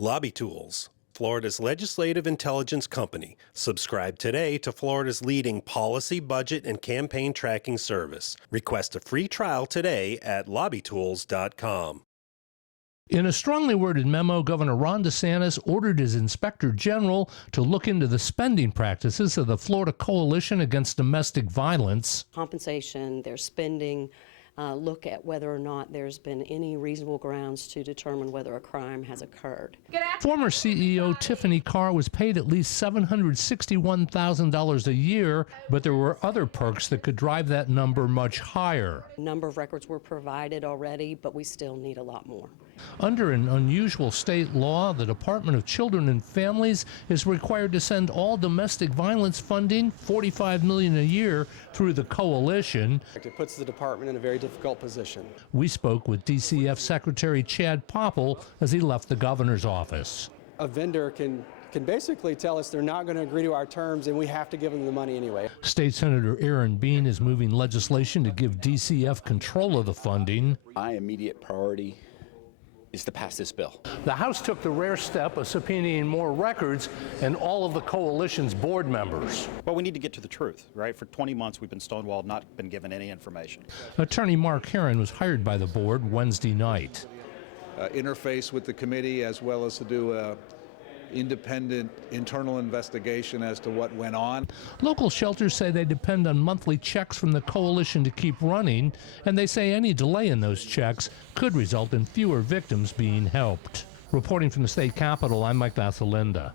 Lobby Tools, Florida's legislative intelligence company. Subscribe today to Florida's leading policy, budget, and campaign tracking service. Request a free trial today at lobbytools.com. In a strongly worded memo, Governor Ron DeSantis ordered his Inspector General to look into the spending practices of the Florida Coalition Against Domestic Violence. Compensation, their spending, look at whether or not there's been any reasonable grounds to determine whether a crime has occurred. Former CEO Tiffany Carr was paid at least $761,000 a year, but there were other perks that could drive that number much higher. A number of records were provided already, but we still need a lot more. Under an unusual state law, the Department of Children and Families is required to send all domestic violence funding, $45 million a year, through the coalition. It puts the department in a very difficult position. We spoke with DCF Secretary Chad Popple as he left the governor's office. A vendor can basically tell us they're not going to agree to our terms, and we have to give them the money anyway. State Senator Aaron Bean is moving legislation to give DCF control of the funding. My immediate priority is to pass this bill. The House took the rare step of subpoenaing more records and all of the coalition's board members. Well, we need to get to the truth, right? For 20 months, we've been stonewalled, not been given any information. Attorney Mark Herron was hired by the board Wednesday night. Interface with the committee as well as to do a independent internal investigation as to what went on. Local shelters say they depend on monthly checks from the coalition to keep running, and they say any delay in those checks could result in fewer victims being helped. Reporting from the state capitol, I'm Mike Vassalinda.